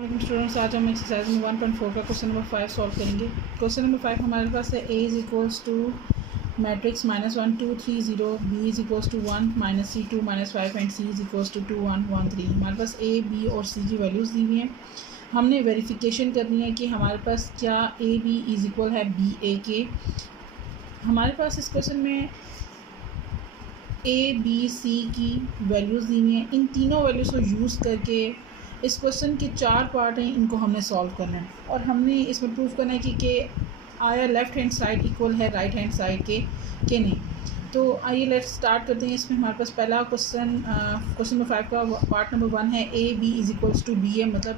Students, आज हम exercise में 1.4 का क्वेश्चन नंबर 5 सॉल्व करेंगे। क्वेश्चन नंबर 5 हमारे पास है A is equals to matrix -1 2 3 0, B is equals to 1 -C 2 -5 and C is equals to 2 1 1 3। हमारे पास A, B और C की वैल्यूज़ दी हुई हैं। हमने वेरिफिकेशन करनी है कि हमारे पास क्या A B इज इक्वल है B A के। हमारे पास इस क्वेश्चन में A B C की वैल्यूज़ दी हुई हैं। इन तीनों वैल्यूज़ को यूज़ करके इस क्वेश्चन के 4 पार्ट हैं, इनको हमने सॉल्व करना है और हमने इसमें प्रूव करना है कि आया लेफ़्ट हैंड साइड इक्वल है राइट हैंड साइड के नहीं। तो आइए लेट्स स्टार्ट करते हैं। इसमें हमारे पास पहला क्वेश्चन नंबर 5 का पार्ट नंबर 1 है A B is equals to B है, मतलब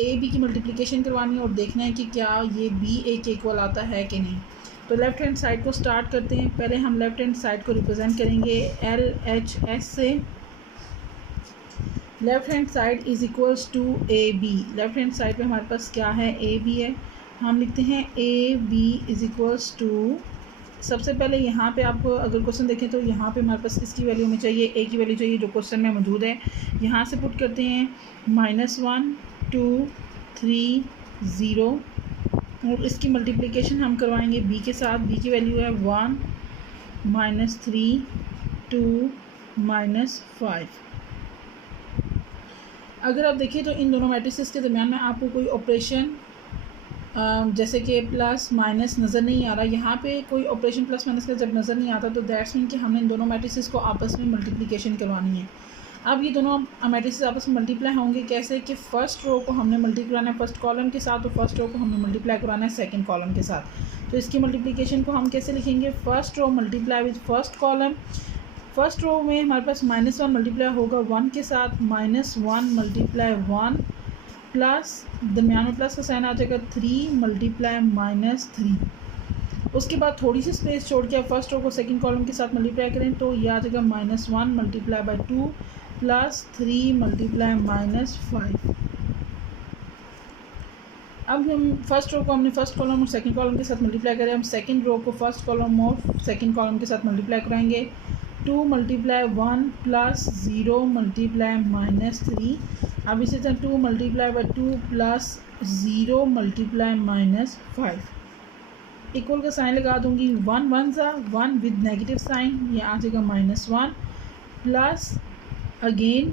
A B की मल्टीप्लिकेशन करवानी है और देखना है कि क्या ये B A के इक्वल आता है कि नहीं। तो लेफ़्ट हैंड साइड को स्टार्ट करते हैं। पहले हम लेफ़्ट हैंड साइड को रिप्रेजेंट करेंगे LHS से। Left hand side is equals to AB। Left hand side पे हमारे पास क्या है, AB है। हम लिखते हैं AB इज़ इक्वल्स टू, सबसे पहले यहाँ पे आपको अगर क्वेश्चन देखें तो यहाँ पे हमारे पास इसकी वैल्यू में चाहिए, A की वैल्यू चाहिए जो क्वेश्चन में मौजूद है। यहाँ से पुट करते हैं -1 2 3 0 और इसकी मल्टीप्लिकेशन हम करवाएंगे B के साथ। B की वैल्यू है 1 -3 2 -5। अगर आप देखिए तो इन दोनों मैट्रिसेस के दरमियान में आपको कोई ऑपरेशन जैसे कि प्लस माइनस नज़र नहीं आ रहा। यहाँ पे कोई ऑपरेशन प्लस माइनस का जब नज़र नहीं आता तो दैट्स मीन कि हमने इन दोनों मैट्रिसेस को आपस में मल्टीप्लिकेशन करवानी है। अब ये दोनों मैट्रिसेस आपस में मल्टीप्लाई होंगे कैसे कि फ़र्स्ट रो को हमने मल्टी कराना है फर्स्ट कॉलम के साथ और फर्स्ट रो को हमने मल्टीप्लाई कराना है सेकंड कॉलम के साथ। तो इसकी मल्टीप्लिकेशन को हम कैसे लिखेंगे, first row multiply with first column. First row में हमारे पास -1 मल्टीप्लाई होगा 1 के साथ, -1 मल्टीप्लाई 1 प्लस दरमियान में प्लस का साइन आ जाएगा 3 मल्टीप्लाई -3। उसके बाद थोड़ी सी स्पेस छोड़ के आप फर्स्ट रो को सेकंड कॉलम के साथ मल्टीप्लाई करें तो ये आ जाएगा -1 मल्टीप्लाई बाई 2 प्लस 3 मल्टीप्लाई -5। अब हम फर्स्ट रो को हमने फर्स्ट कॉलम और सेकंड कॉलम के साथ मल्टीप्लाई करें, हम सेकंड रो को फर्स्ट कॉलम और सेकंड कॉलम के साथ मल्टीप्लाई कराएंगे। 2 मल्टीप्लाई 1 प्लस 0 मल्टीप्लाई -3। अब इसी तरह 2 multiply by 2 plus 0 multiply -5। Equal का साइन लगा दूंगी, 1 1 ज़ा 1 विद नेगेटिव साइन, ये आ जाएगा -1 प्लस अगेन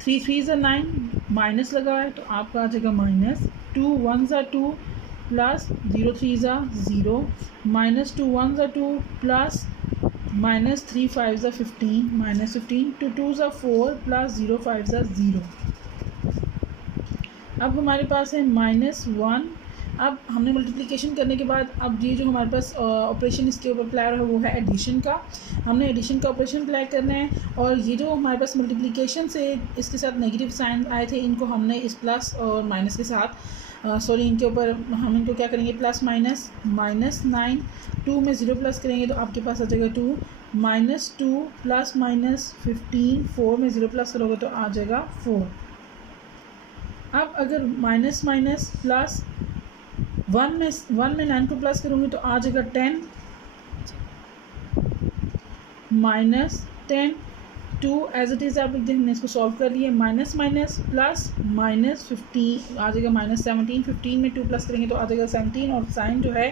3 3 ज़ा 9 माइनस लगा है तो आपका आ जाएगा -2 1 ज़ा 2 प्लस 0 3 ज़ा 0 -2 1 ज़ा 2 प्लस -3 5 ज़ा 15 -15 2 2 ज़ा 4 प्लस 0 5 ज़ा 0। अब हमारे पास है -1। अब हमने मल्टीप्लिकेशन करने के बाद अब ये जो हमारे पास ऑपरेशन इसके ऊपर अप्लाई हो रहा है वो है एडिशन का। हमने एडिशन का ऑपरेशन अप्लाई करना है और ये जो हमारे पास मल्टीप्लिकेशन से इसके साथ नेगेटिव साइन आए थे इनको हमने इस प्लस और माइनस के साथ इनके ऊपर हम इनको क्या करेंगे, प्लस माइनस -9 2 में 0 प्लस करेंगे तो आपके पास आ जाएगा 2 -2 प्लस -15 4 में 0 प्लस करोगे तो आ जाएगा 4। अब अगर माइनस माइनस प्लस 1 में 9 को प्लस करूँगी तो आ जाएगा 10 -10 2 एज इट इज़। आप लिख दें, हमने इसको सॉल्व कर लिया। माइनस माइनस प्लस -15 आ जाएगा -17। 15 में 2 प्लस करेंगे तो आ जाएगा 17 और साइन जो है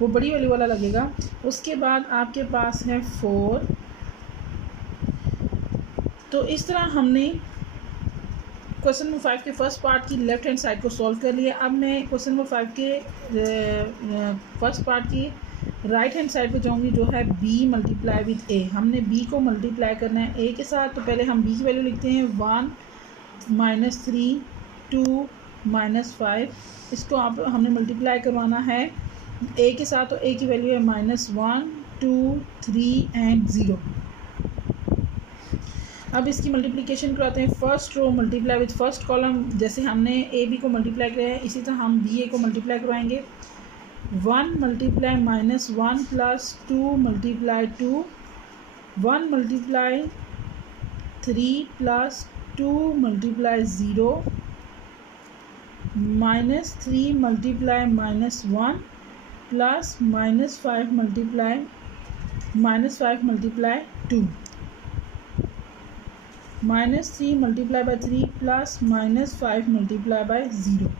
वो बड़ी वैल्यू वाला लगेगा। उसके बाद आपके पास है 4। तो इस तरह हमने क्वेश्चन नंबर 5 के फर्स्ट पार्ट की लेफ़्ट हैंड साइड को सॉल्व कर लिया। अब मैं क्वेश्चन नंबर 5 के फर्स्ट पार्ट की राइट हैंड साइड पे जाऊंगी जो है B मल्टीप्लाई विद A। हमने B को मल्टीप्लाई करना है A के साथ, तो पहले हम B की वैल्यू लिखते हैं 1 -3 2 -5। इसको आप हमने मल्टीप्लाई करवाना है A के साथ, तो A की वैल्यू है -1 2 3 एंड 0। अब इसकी मल्टीप्लिकेशन कराते हैं। First row multiply with first column, जैसे हमने ए बी को मल्टीप्लाई किया है इसी तरह हम बी ए को मल्टीप्लाई करवाएंगे। 1 multiply -1 plus 2 multiply 2 1 multiply 3 plus 2 multiply 0 -3 multiply -1 plus -5 multiply -5 multiply 2 -3 multiply by 3 plus -5 multiply by 0।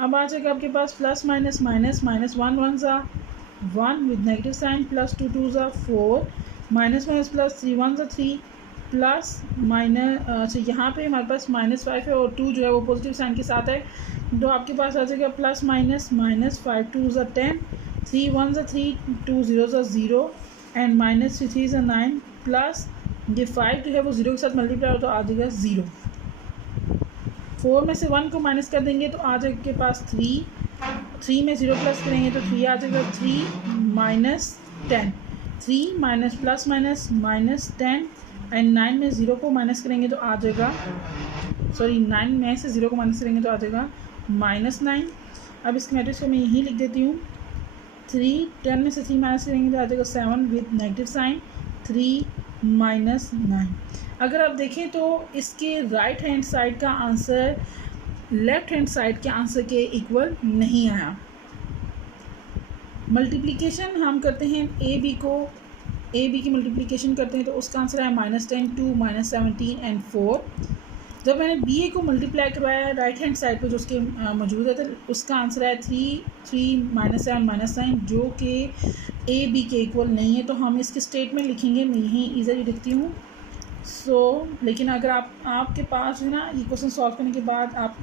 अब आ जाएगा आपके पास प्लस माइनस माइनस माइनस 1 1 ज़ा 1 विद नेगेटिव साइन प्लस 2 2 ज़ा 4 माइनस माइनस प्लस 3 1 ज़ा 3 प्लस माइनस अच्छा यहाँ पे हमारे पास -5 है और 2 जो है वो पॉजिटिव साइन के साथ है, तो आपके पास आ जाएगा प्लस माइनस माइनस 5 2 ज़ा 10 3 1 ज़ा 3 2 0 ज़ा 0 एंड माइनस 3 ज़ा 9 प्लस ये 5 जो है वो 0 के साथ मल्टीप्लाई हो तो आ जाएगा 0। 4 में से 1 को माइनस कर देंगे तो आ जाएगा के पास 3 में 0 प्लस करेंगे तो 3 आ जाएगा 3 minus 10 3 minus plus minus minus 10 and 9 में 0 को माइनस करेंगे तो आ जाएगा 9 में से 0 को माइनस करेंगे तो आ जाएगा -9। अब इसके मैट्रिक्स को मैं यहीं लिख देती हूँ 3 10 में से 3 माइनस करेंगे तो आ जाएगा 7 विद नेगेटिव साइन 3 माइनस 9। अगर आप देखें तो इसके राइट हैंड साइड का आंसर लेफ़्ट हैंड साइड के आंसर के इक्वल नहीं आया। मल्टीप्लिकेशन हम करते हैं ए बी की मल्टीप्लिकेशन करते हैं तो उसका आंसर है -10 2 -17 एंड 4। जब मैंने बी ए को मल्टीप्लाई करवाया राइट हैंड साइड पे जो उसके मौजूद है तो उसका आंसर है 3 -7 -9 जो कि ए बी के इक्वल नहीं है, तो हम इसके स्टेटमेंट लिखेंगे, मैं यहीं ईज़िली लिखती हूँ। लेकिन अगर आपके पास है ना ये क्वेश्चन सॉल्व करने के बाद आप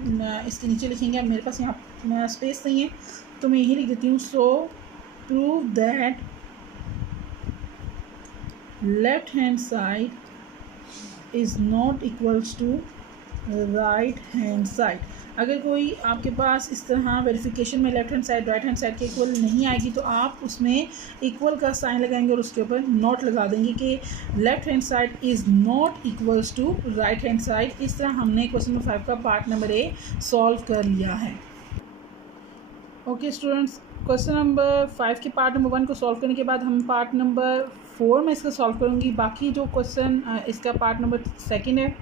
इसके नीचे लिखेंगे, अब मेरे पास यहाँ स्पेस नहीं है तो मैं यही लिख देती हूँ। Prove that left hand side is not equals to right hand side. अगर कोई आपके पास इस तरह वेरिफिकेशन में left hand side right hand side के इक्वल नहीं आएगी तो आप उसमें इक्वल का साइन लगाएंगे और उसके ऊपर नॉट लगा देंगे कि left hand side is not equals to right hand side. इस तरह हमने क्वेश्चन नंबर 5 का पार्ट नंबर ए सॉल्व कर लिया है। ओके स्टूडेंट्स, क्वेश्चन नंबर 5 के पार्ट नंबर 1 को सॉल्व करने के बाद हम पार्ट नंबर 4 में इसका सॉल्व करूँगी। बाकी जो क्वेश्चन इसका पार्ट नंबर 2 है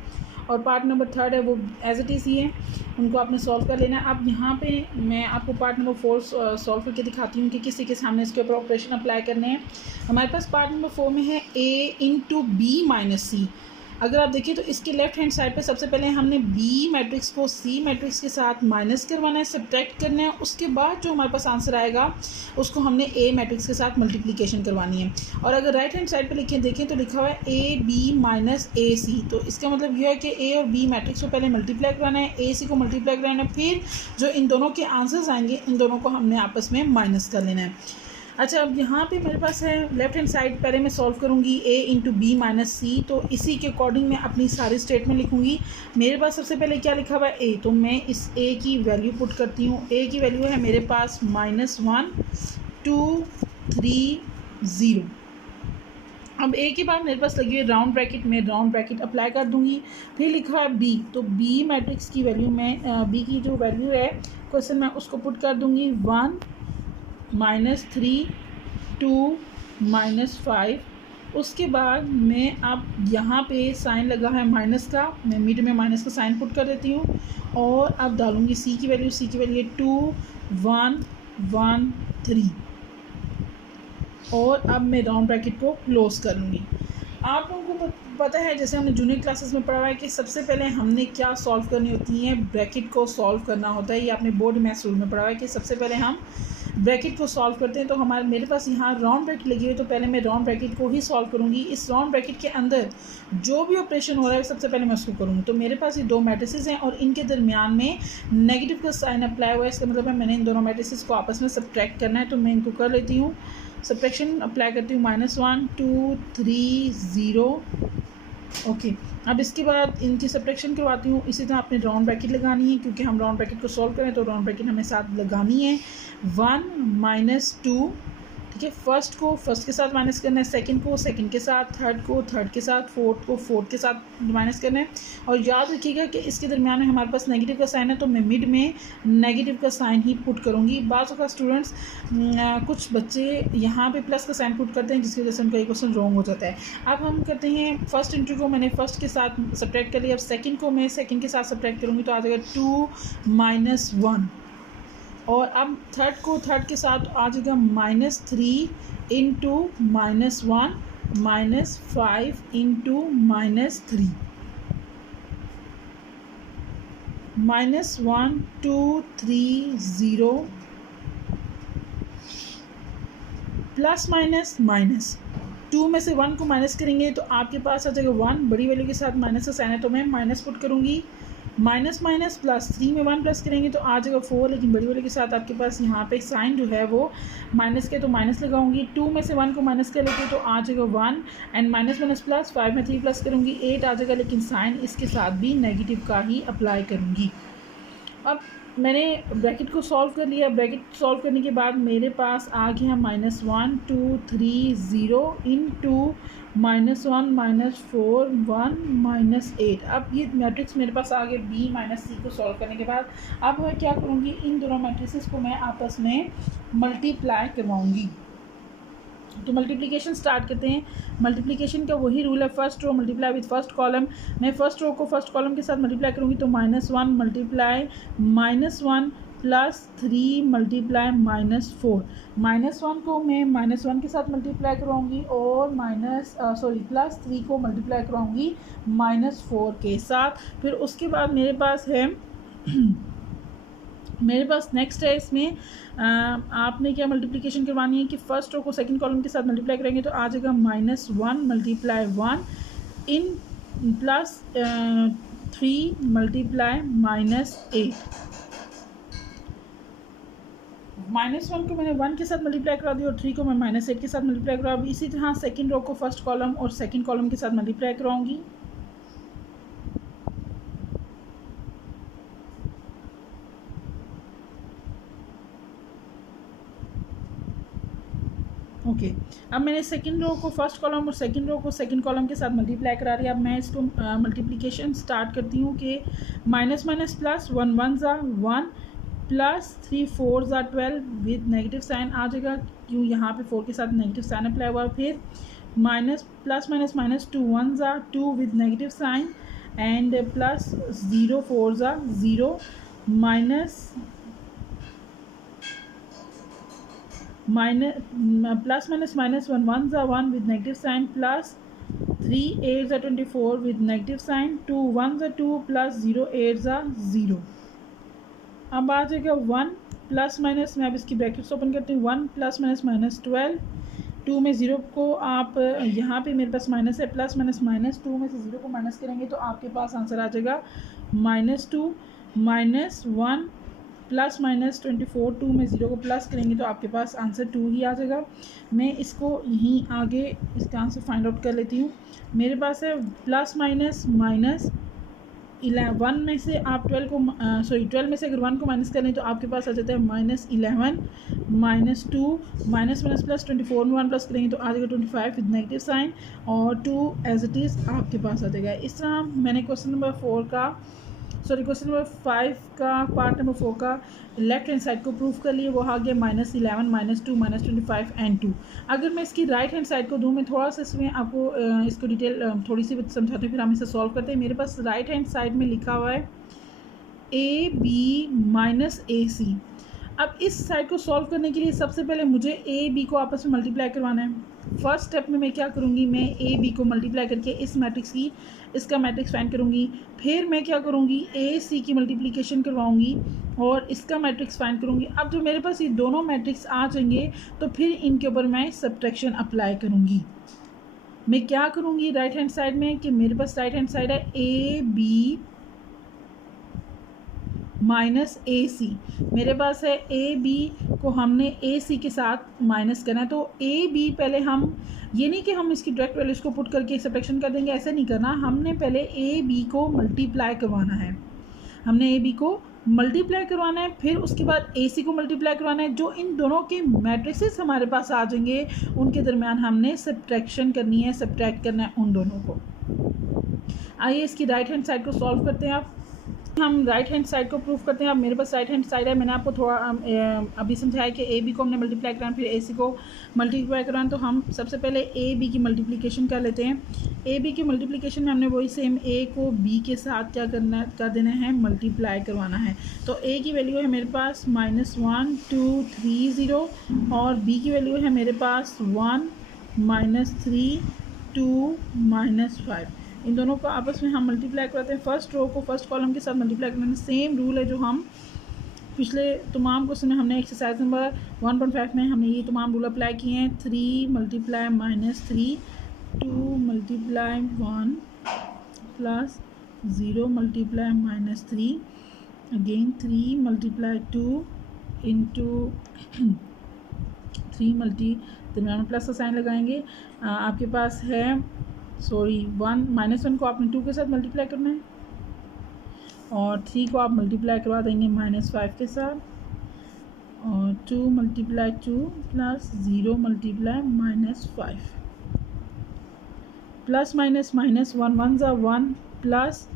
और पार्ट नंबर 3 है वो एज इट इज़ ही है, उनको आपने सॉल्व कर लेना है। अब यहाँ पे मैं आपको पार्ट नंबर 4 सॉल्व करके दिखाती हूँ कि किसी के सामने इसके ऊपर ऑपरेशन अप्लाई करने हैं। हमारे पास पार्ट नंबर 4 में है a इंटू बी माइनस सी। अगर आप देखिए तो इसके लेफ्ट हैंड साइड पे सबसे पहले हमने बी मैट्रिक्स को सी मैट्रिक्स के साथ माइनस करवाना है, सब्ट्रैक्ट करना है। उसके बाद जो हमारे पास आंसर आएगा उसको हमने ए मैट्रिक्स के साथ मल्टीप्लिकेशन करवानी है। और अगर राइट हैंड साइड पे देखें तो लिखा हुआ है ए बी माइनस ए सी, तो इसका मतलब यह है कि ए और बी मैट्रिक्स को पहले मल्टीप्लाई कराना है, ए सी को मल्टीप्लाई कराना है, फिर जो इन दोनों के आंसर्स आएंगे इन दोनों को हमने आपस में माइनस कर लेना है। अच्छा, अब यहाँ पे मेरे पास है लेफ्ट हैंड साइड, पहले मैं सॉल्व करूँगी a इंटू बी माइनस सी, तो इसी के अकॉर्डिंग मैं अपनी सारी स्टेटमेंट लिखूँगी। मेरे पास सबसे पहले क्या लिखा हुआ है a, तो मैं इस a की वैल्यू पुट करती हूँ। a की वैल्यू है मेरे पास -1 2 3 0। अब a के बाद मेरे पास लगी हुई राउंड ब्रैकेट, में राउंड ब्रैकेट अप्लाई कर दूँगी। फिर लिखा है b, तो b मैट्रिक्स की वैल्यू में b की जो वैल्यू है क्वेश्चन में उसको पुट कर दूँगी 1 -3 2 -5। उसके बाद मैं अब यहाँ पे साइन लगा है माइनस का, मैं मिड में माइनस का साइन पुट कर देती हूँ और अब डालूँगी सी की वैल्यू। सी की वैल्यू 2 1 1 3 और अब मैं राउंड ब्रैकेट को क्लोज करूँगी। आप लोगों को पता है जैसे हमने जूनियर क्लासेस में पढ़ा है कि सबसे पहले हमने क्या सॉल्व करनी होती है, ब्रैकेट को सॉल्व करना होता है। ये आपने बोर्ड मैथ्स रूल में पढ़ा है कि सबसे पहले हम ब्रैकेट को सॉल्व करते हैं। तो मेरे पास यहाँ राउंड ब्रैकेट लगी हुई, तो पहले मैं राउंड ब्रैकेट को ही सॉल्व करूँगी। इस राउंड ब्रैकेट के अंदर जो भी ऑपरेशन हो रहा है सबसे पहले मैं उसको करूँगी। तो मेरे पास ये दो मैट्रिसेस हैं और इनके दरमियान में नेगेटिव का साइन अप्लाई हुआ है, इसका मतलब है मैंने इन दोनों मैट्रिसेस को आपस में सब्ट्रैक्ट करना है। तो मैं इनको कर लेती हूँ, सब्ट्रैक्शन अप्लाई करती हूँ, -1 2 3 0। ओके, अब इसके बाद इनकी सब्ट्रैक्शन करवाती हूँ। इसी तरह आपने राउंड ब्रैकेट लगानी है, क्योंकि हम राउंड ब्रैकेट को सॉल्व करें तो राउंड ब्रैकेट हमें साथ लगानी है। 1 -2, ठीक है, फर्स्ट को फर्स्ट के साथ माइनस करना है, सेकंड को सेकंड के साथ, थर्ड को थर्ड के साथ, फोर्थ को फोर्थ के साथ माइनस करना है। और याद रखिएगा कि इसके दरमियान में हमारे पास नेगेटिव का साइन है, तो मैं मिड में नेगेटिव का साइन ही पुट करूँगी। बाज़ का स्टूडेंट्स कुछ बच्चे यहाँ पे प्लस का साइन पुट करते हैं, जिसकी वजह से उनका ये क्वेश्चन रॉन्ग हो जाता है। अब हम करते हैं फर्स्ट इंटू को मैंने फर्स्ट के साथ सब्ट्रैक्ट कर लिया, अब सेकेंड को मैं सेकेंड के साथ सब्ट्रैक्ट करूँगी, तो आ जाएगा 2 -1। और अब थर्ड को थर्ड के साथ आ जाएगा -3 into -1 -5 into -3, -1 2 3 0 plus minus minus 2 में से 1 को माइनस करेंगे तो आपके पास आ जाएगा 1, बड़ी वैल्यू के साथ माइनस का साइन है तो मैं माइनस पुट करूँगी, माइनस माइनस प्लस 3 में 1 प्लस करेंगे तो आ जाएगा 4, लेकिन बड़ी वैल्यू के साथ आपके पास यहाँ पे साइन जो है वो माइनस के, तो माइनस लगाऊंगी। 2 में से 1 को माइनस कर लेते तो आ जाएगा 1 एंड माइनस माइनस प्लस, 5 में 3 प्लस करूँगी 8 आ जाएगा, लेकिन साइन इसके साथ भी नेगेटिव का ही अप्लाई करूँगी। अब मैंने ब्रैकेट को सॉल्व कर लिया। ब्रैकेट सॉल्व करने के बाद मेरे पास आ गया -1 2 3 0 इंटू -1 -4 1 -8। अब ये मैट्रिक्स मेरे पास आ गया B माइनस C को सॉल्व करने के बाद। अब मैं क्या करूँगी, इन दोनों मैट्रिसेस को मैं आपस में मल्टीप्लाई करवाऊँगी। तो मल्टीप्लिकेशन स्टार्ट करते हैं। मल्टीप्लिकेशन का वही रूल है, first row multiply with first column. मैं फर्स्ट रो को फर्स्ट कॉलम के साथ मल्टीप्लाई करूँगी तो -1 मल्टीप्लाई -1 प्लस 3 मल्टीप्लाई -4। -1 को मैं -1 के साथ मल्टीप्लाई करवाऊँगी और प्लस 3 को मल्टीप्लाई करवाऊँगी -4 के साथ। फिर उसके बाद मेरे पास नेक्स्ट है, इसमें आपने क्या मल्टीप्लिकेशन करवानी है कि फर्स्ट रो को सेकंड कॉलम के साथ मल्टीप्लाई करेंगे तो आ जाएगा -1 मल्टीप्लाई 1 इन प्लस 3 मल्टीप्लाई -8। -1 को मैंने 1 के साथ मल्टीप्लाई करा दिया और 3 को मैं -8 के साथ मल्टीप्लाई करा। इसी तरह सेकंड रो को फर्स्ट कॉलम और सेकंड कॉलम के साथ मल्टीप्लाई कराऊंगी। ओके अब मैंने सेकंड रो को फर्स्ट कॉलम और सेकंड रो को सेकंड कॉलम के साथ मल्टीप्लाई करा रही है। अब मैं इसको मल्टीप्लिकेशन स्टार्ट करती हूँ कि माइनस माइनस प्लस 1 1 ज़ा 1 प्लस 3 4 ज़ा 12 विद नेगेटिव साइन आ जाएगा, क्यों यहाँ पे 4 के साथ नेगेटिव साइन अप्लाई हुआ। फिर माइनस प्लस माइनस माइनस 2 1 ज़ा 2 with negative sign and plus 0 4 ज़ा 0 प्लस माइनस माइनस 1 1 ज़ा 1 विद नेगेटिव साइन प्लस 3 8 ज़ा 24 विद नेगेटिव साइन 2 1 ज़ा 2 प्लस 0 8 ज़ा 0। अब आ जाएगा 1 प्लस माइनस, मैं अब इसकी ब्रैकेट्स ओपन करती हूँ, 1 प्लस माइनस माइनस 12 2 में 0 को आप यहाँ पे मेरे पास माइनस है, प्लस माइनस माइनस 2 में से 0 को माइनस करेंगे तो आपके पास आंसर आ जाएगा -2 -1 प्लस माइनस 24 2 में 0 को प्लस करेंगे तो आपके पास आंसर 2 ही आ जाएगा। मैं इसको यहीं आगे इसका आंसर फाइंड आउट कर लेती हूँ। मेरे पास है प्लस माइनस माइनस 1 में से आप 12 में से अगर 1 को माइनस करें तो आपके पास आ जाता है -11 -2 माइनस माइनस प्लस 24 में 1 प्लस करेंगे तो आ जाएगा 25 विद नेगेटिव साइन और 2 एज इट इज़ आपके पास आ जाएगा। इस तरह मैंने क्वेश्चन नंबर 5 का पार्ट नंबर 4 का लेफ्ट हैंड साइड को प्रूव कर लिए, वो आ गया -11 -2 -25 एंड 2। अगर मैं इसकी राइट हैंड साइड को दूँ, मैं थोड़ा सा इसमें आपको इसको डिटेल थोड़ी सी समझाते हैं, फिर हम इसे सॉल्व करते हैं। मेरे पास राइट हैंड साइड में लिखा हुआ है AB - AC। अब इस साइड को सॉल्व करने के लिए सबसे पहले मुझे AB को आपस में मल्टीप्लाई करवाना है। फर्स्ट स्टेप में मैं क्या करूँगी, मैं AB को मल्टीप्लाई करके इसका मैट्रिक्स फाइंड करूँगी। फिर मैं क्या करूँगी, AC की मल्टीप्लिकेशन करवाऊँगी और इसका मैट्रिक्स फाइंड करूँगी। अब जो मेरे पास ये दोनों मैट्रिक्स आ जाएंगे तो फिर इनके ऊपर मैं सब्ट्रैक्शन अप्लाई करूँगी। मैं क्या करूँगी राइट हैंड साइड में कि मेरे पास राइट हैंड साइड है AB -AC। मेरे पास है AB को हमने AC के साथ माइनस करना है, तो AB पहले हम ये नहीं कि हम इसकी डायरेक्ट वैल्यूज़ को पुट करके सब्ट्रैक्शन कर देंगे, ऐसे नहीं करना। हमने पहले AB को मल्टीप्लाई करवाना है, हमने AB को मल्टीप्लाई करवाना है, फिर उसके बाद AC को मल्टीप्लाई करवाना है। जो इन दोनों के मैट्रिसेस हमारे पास आ जाएंगे उनके दरमियान हमने सब्ट्रैक्शन करनी है, सब्ट्रैक्ट करना है उन दोनों को। आइए इसकी राइट हैंड साइड को सॉल्व करते हैं। आप हम राइट हैंड साइड को प्रूफ करते हैं। अब मेरे पास राइट हैंड साइड है, मैंने आपको थोड़ा अभी समझाया कि AB को हमने मल्टीप्लाई कराना, फिर AC को मल्टीप्लाई कराना। तो हम सबसे पहले AB की मल्टीप्लिकेशन कर लेते हैं। AB की मल्टीप्लिकेशन में हमने वही सेम A को B के साथ क्या कर देना है, मल्टीप्लाई करवाना है। तो A की वैल्यू है मेरे पास -1 2 3 0 और B की वैल्यू है मेरे पास 1 -3 2 -5, इन दोनों को आपस में हम मल्टीप्लाई करते हैं। फर्स्ट रो को फर्स्ट कॉलम के साथ मल्टीप्लाई करने में सेम रूल है जो हम पिछले तमाम क्वेश्चन में हमने एक्सरसाइज नंबर 1.5 में हमने ये तमाम रूल अप्लाई किए हैं। 3 multiply -3 2 multiply 1 plus 0 multiply -3 again 3 multiply 2 into 3 multi दरम्यान में प्लस का साइन लगाएंगे। आपके पास है -1 को आपने 2 के साथ मल्टीप्लाई करना है और 3 को आप मल्टीप्लाई करवा देंगे -5 के साथ और 2 multiply 2 plus 0 multiply -5 plus minus minus 1 1 ज़ा 1 प्लस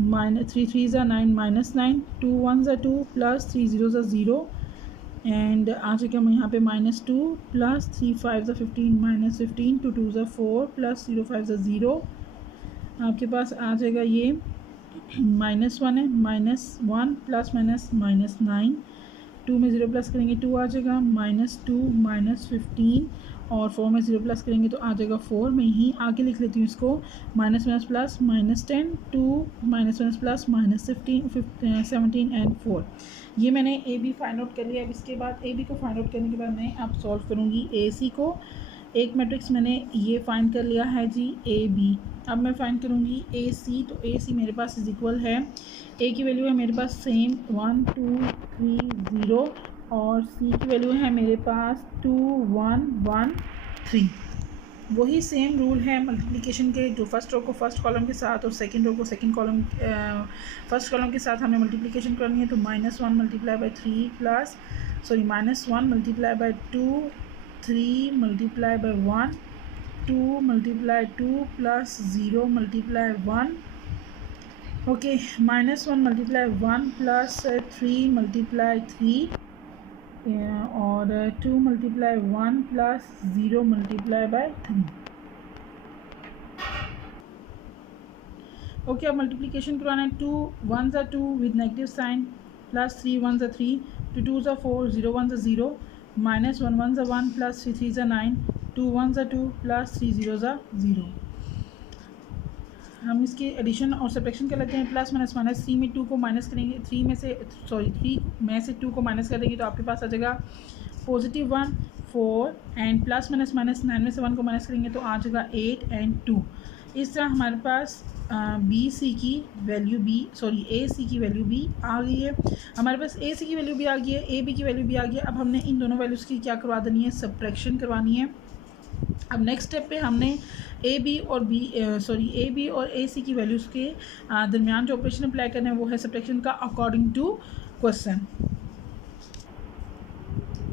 -3 3 ज़ा 9 -9 2 1 ज़ा 2 प्लस 3 0 ज़ा 0 एंड आ चुके हम यहाँ पे -2 प्लस 3 5 ज़ा 15 -15 2 2 ज़ा 4 प्लस 0 5 ज़ा 0। आपके पास आ जाएगा ये -1 है -1 प्लस माइनस -9 2 में 0 प्लस करेंगे 2 आ जाएगा -2 -15 और 4 में 0 प्लस करेंगे तो आ जाएगा 4। मैं यहीं आगे लिख लेती हूँ इसको -+ प्लस -10 2 -+ प्लस -15 17 एंड 4। ये मैंने ए बी फाइंड आउट कर लिया। अब इसके बाद ए बी को फाइंड आउट करने के बाद मैं अब सॉल्व करूँगी ए सी को। एक मैट्रिक्स मैंने ये फाइंड कर लिया है जी ए बी। अब मैं फाइंड करूँगी ए सी। तो ए सी मेरे पास इज इक्वल है, ए की वैल्यू है मेरे पास सेम 1 2 3 0 और सी की वैल्यू है मेरे पास 2 1 1 3। वही सेम रूल है मल्टीप्लिकेशन के, जो फर्स्ट रो को फर्स्ट कॉलम के साथ और सेकंड रो को सेकंड कॉलम फर्स्ट कॉलम के साथ हमें मल्टीप्लिकेशन करनी है। तो -1 multiply by 3 plus -1 multiply by 2 3 multiply by 1 2 multiply 2 plus 0 multiply 1 okay -1 multiply 1 plus 3 multiply 3 और 2 multiply 1 plus 0 multiply by 3। Okay, अब मल्टीप्लिकेशन करवाना है। 2 1 ज़ा 2 विद नेगेटिव साइन प्लस 3 1 ज़ा 3 2 2 ज़ा 4 0 1 ज़ा 0 -1 1 ज़ा 1 प्लस 3 3 ज़ा 9 2 1 ज़ा 2 प्लस 3 0 ज़ा 0। हम इसकी एडिशन और सब्ट्रैक्शन कर लेते हैं। प्लस माइनस 3 में 2 को माइनस करेंगे, 3 में से 2 को माइनस कर देंगे तो आपके पास आ जाएगा +1 4 एंड प्लस माइनस 9 में से 1 को माइनस करेंगे तो आ जाएगा 8 एंड 2। इस तरह हमारे पास ए सी की वैल्यू भी आ गई है। हमारे पास ए सी की वैल्यू भी आ गई है, ए बी की वैल्यू भी आ गई है। अब हमने इन दोनों वैल्यूज़ की क्या करवा देनी है, सब्ट्रैक्शन करवानी है। अब नेक्स्ट स्टेप पे हमने ए बी और ए सी की वैल्यूज़ के दरमियान जो ऑपरेशन अप्लाई करना है वो है सब्ट्रैक्शन का अकॉर्डिंग टू क्वेश्चन।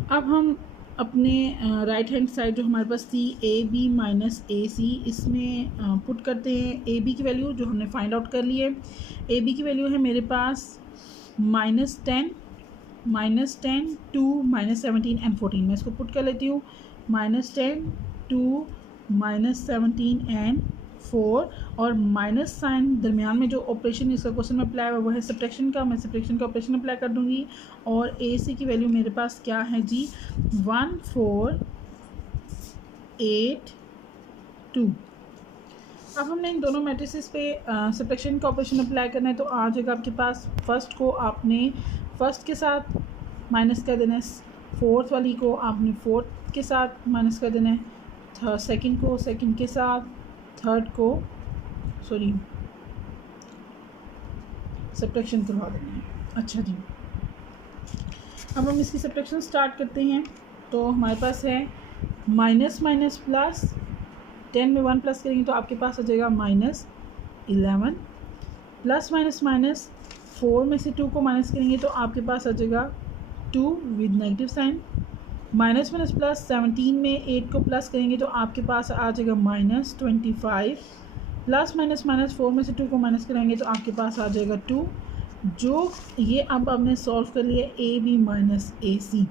अब हम अपने राइट हैंड साइड जो हमारे पास थी ए बी माइनस ए सी, इसमें पुट करते हैं ए बी की वैल्यू जो हमने फाइंड आउट कर ली है। ए बी की वैल्यू है मेरे पास -10 2 -17 एंड 14। मैं इसको पुट कर लेती हूँ -10 2 -17 एंड 4 और माइनस साइन दरमियान में जो ऑपरेशन इसका क्वेश्चन में अप्लाई हुआ वो है सब्ट्रैक्शन का। मैं सब्ट्रैक्शन का ऑपरेशन अप्लाई कर दूंगी और ए सी की वैल्यू मेरे पास क्या है जी 1 4 8 2। अब हमने इन दोनों मैट्रिसेस पे सब्ट्रैक्शन का ऑपरेशन अप्लाई करना है तो आ जाएगा आपके पास फर्स्ट को आपने फर्स्ट के साथ माइनस कर देना है, फोर्थ वाली को आपने फोर्थ के साथ माइनस कर देना है, सेकंड को सेकंड के साथ, थर्ड को सब्ट्रैक्शन करवा देना है। अच्छा जी, अब हम इसकी सब्ट्रैक्शन स्टार्ट करते हैं। तो हमारे पास है माइनस माइनस प्लस, 10 में 1 प्लस करेंगे तो आपके पास आ जाएगा -11 प्लस माइनस 4 में से 2 को माइनस करेंगे तो आपके पास आ जाएगा 2 with negative sign, minus plus 17 में 8 को प्लस करेंगे तो आपके पास आ जाएगा -25 प्लस माइनस 4 में से 2 को माइनस करेंगे तो आपके पास आ जाएगा 2। जो ये अब हमने सॉल्व कर लिया A B minus A C.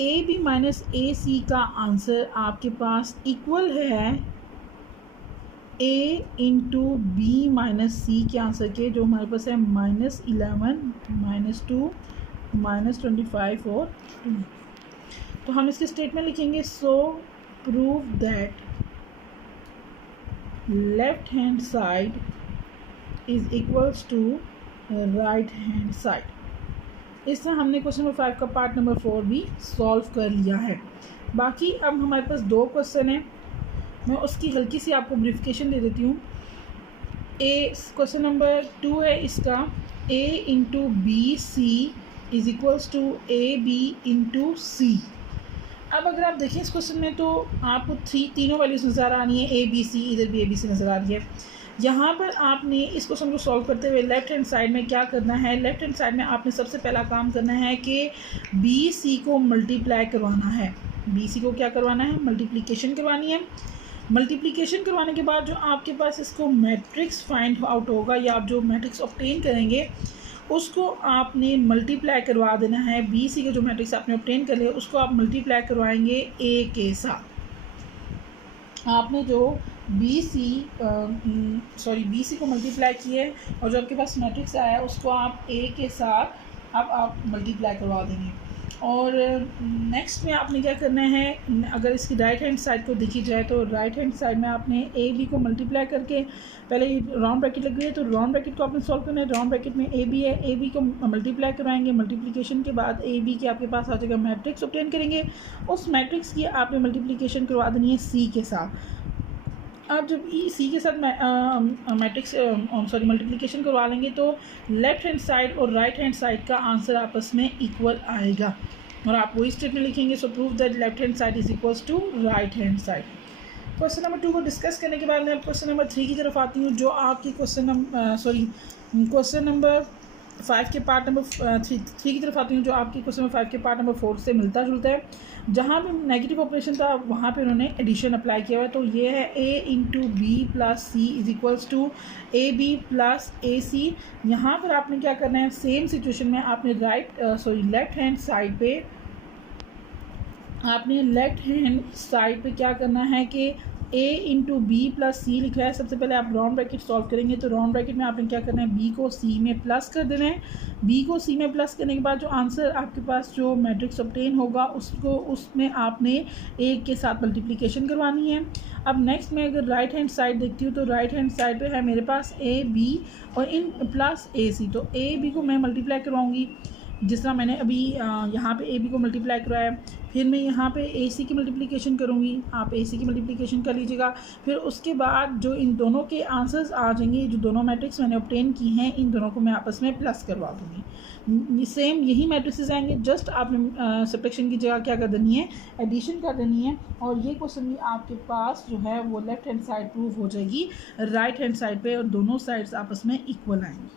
A B minus A C का आंसर आपके पास इक्वल है A into B minus C के आंसर के, जो हमारे पास है -11 -2 -25 और 2। तो हम इसके स्टेटमेंट लिखेंगे। So prove that left hand side is equals to right hand side. इस तरह हमने क्वेश्चन नंबर 5 का पार्ट नंबर 4 भी सॉल्व कर लिया है। बाकी अब हमारे पास 2 क्वेश्चन हैं, मैं उसकी हल्की सी आपको ब्रीफिकेशन दे देती हूँ। क्वेश्चन नंबर 2 है इसका, a into B C is equals to A B into C. अब अगर आप देखें इस क्वेश्चन में तो आपको तीनों वैल्यूज नज़र आ रही हैं, ए बी सी, इधर भी ए बी सी नज़र आ रही है। यहाँ पर आपने इस क्वेश्चन को सॉल्व करते हुए लेफ्ट हैंड साइड में क्या करना है, लेफ्ट हैंड साइड में आपने सबसे पहला काम करना है कि बी सी को मल्टीप्लाई करवाना है। बी सी को क्या करवाना है, मल्टीप्लिकेशन करवानी है। मल्टीप्लिकेशन करवाने के बाद जो आपके पास इसको मैट्रिक्स फाइंड आउट होगा या आप जो मैट्रिक्स ऑब्टेन करेंगे उसको आपने मल्टीप्लाई करवा देना है। बी सी के जो मैट्रिक्स आपने ऑब्टेन कर लिया उसको आप मल्टीप्लाई करवाएंगे ए के साथ। आपने जो बी सी को मल्टीप्लाई किए और जो आपके पास मैट्रिक्स आया है उसको आप ए के साथ अब आप मल्टीप्लाई करवा देंगे। और नेक्स्ट में आपने क्या करना है, अगर इसकी राइट हैंड साइड को देखी जाए तो राइट हैंड साइड में आपने ए बी को मल्टीप्लाई करके, पहले राउंड ब्रैकेट लगी है तो राउंड ब्रैकेट को आपने सॉल्व करना है। राउंड ब्रैकेट में ए बी है, ए बी को मल्टीप्लाई कराएंगे, मल्टीप्लिकेशन के बाद ए बी के आपके पास आ जाएगा मैट्रिक्स ऑब्टेन करेंगे। उस मैट्रिक्स की आपने मल्टीप्लिकेशन करवा देनी है सी के साथ। आप जब सी के साथ मल्टीप्लिकेशन करवा लेंगे तो लेफ्ट हैंड साइड और राइट हैंड साइड का आंसर आपस में इक्वल आएगा और आप वही स्टेटमेंट लिखेंगे, so prove that left hand side is equals to right hand side. Question number 2 को डिस्कस करने के बाद मैं क्वेश्चन नंबर 3 की तरफ आती हूँ, जो आपकी क्वेश्चन नंबर 5 के पार्ट नंबर 3 की तरफ आती हूँ, जो आपकी क्वेश्चन नंबर 5 के पार्ट नंबर 4 से मिलता जुलता है। जहाँ पे नेगेटिव ऑपरेशन था वहाँ पे उन्होंने एडिशन अप्लाई किया हुआ है। तो ये है a into B plus C is equals to A B plus A C. यहाँ पर आपने क्या करना है, सेम सिचुएशन में आपने लेफ्ट हैंड साइड पे क्या करना है कि a इंटू बी प्लस सी लिखा है। सबसे पहले आप राउंड ब्रैकेट सॉल्व करेंगे तो राउंड ब्रैकेट में आपने क्या करना है, b को c में प्लस कर देना है। b को c में प्लस करने के बाद जो आंसर आपके पास जो मैट्रिक्स ऑब्टेन होगा उसमें आपने a के साथ मल्टीप्लिकेशन करवानी है। अब नेक्स्ट में अगर राइट हैंड साइड देखती हूँ तो राइट हैंड साइड पे है मेरे पास a b और इन प्लस a c, तो a b को मैं मल्टीप्लाई करवाऊँगी जिस तरह मैंने अभी यहाँ पे ए बी को मल्टीप्लाई करवाया। फिर मैं यहाँ पे ए सी की मल्टीप्लिकेशन करूँगी, आप ए सी की मल्टीप्लिकेशन कर लीजिएगा। फिर उसके बाद जो इन दोनों के आंसर्स आ जाएंगे, जो दोनों मैट्रिक्स मैंने ऑब्टेन की हैं, इन दोनों को मैं आपस में प्लस करवा दूँगी। सेम यही मैट्रिक्स आएंगे, जस्ट आपने सब्ट्रैक्शन की जगह क्या कर देनी है, एडिशन कर देनी है। और ये क्वेश्चन भी आपके पास जो है वो लेफ्ट हैंड साइड प्रूव हो जाएगी राइट हैंड साइड पर और दोनों साइड्स आपस में इक्वल आएंगी।